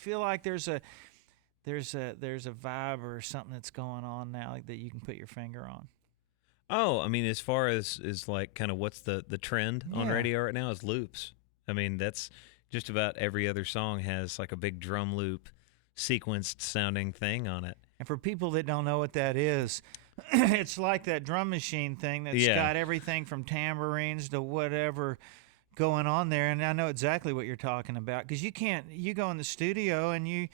feel like there's a vibe or something that's going on now that you can put your finger on? Oh, I mean, as far as like kind of what's the trend on radio right now is loops. I mean, that's just about every other song has like a big drum loop sequenced sounding thing on it. And for people that don't know what that is, it's like that drum machine thing that's got everything from tambourines to whatever going on there. And I know exactly what you're talking about, because you go in the studio and you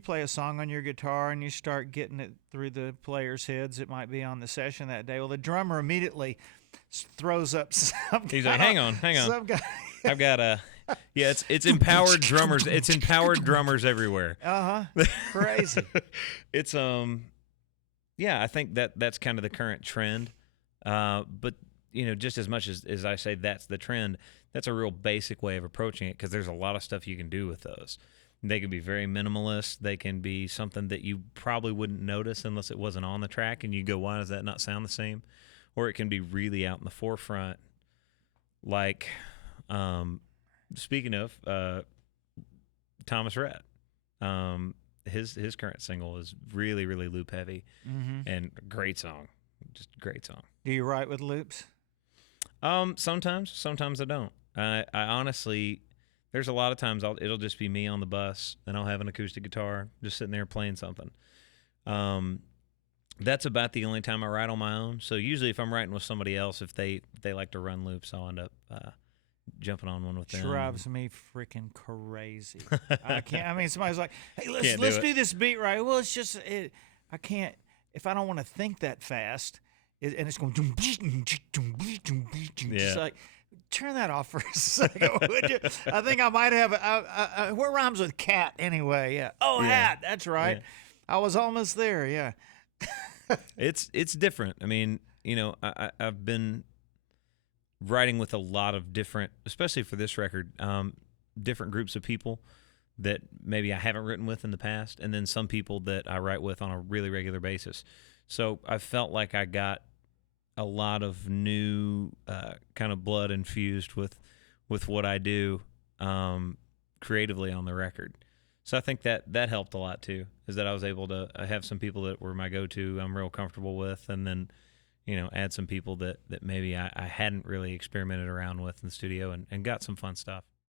play a song on your guitar and you start getting it through the players' heads. It might be on the session that day. Well, the drummer immediately throws up some He's like, hang on. I've got a... Yeah, it's empowered drummers. It's empowered drummers everywhere. Crazy. It's I think that's kind of the current trend. But just as much as I say that's the trend, that's a real basic way of approaching it, because there's a lot of stuff you can do with those. They can be very minimalist. They can be something that you probably wouldn't notice unless it wasn't on the track, and you go, why does that not sound the same? Or it can be really out in the forefront. Like, speaking of Thomas Rhett, his current single is really, really loop heavy, and great song, just a great song. Do you write with loops? Sometimes I don't. I honestly, there's a lot of times it'll just be me on the bus, and I'll have an acoustic guitar just sitting there playing something. That's about the only time I write on my own. So usually if I'm writing with somebody else, if they like to run loops, I'll end up jumping on one with them. Drives me freaking crazy. I can't. I mean, somebody's like, "Hey, let's do this beat right." Well, it's just I can't if I don't want to think that fast, and it's going. It's like, turn that off for a second, would you? I think I might have what rhymes with cat anyway? Yeah. Oh, hat. That's right. Yeah. I was almost there. Yeah. It's different. I mean, I've been writing with a lot of different, especially for this record, different groups of people that maybe I haven't written with in the past, and then some people that I write with on a really regular basis. So I felt like I got a lot of new kind of blood infused with what I do creatively on the record. So I think that helped a lot too, is that I was able to have some people that were my go-to I'm real comfortable with, and then add some people that maybe I hadn't really experimented around with in the studio, and got some fun stuff.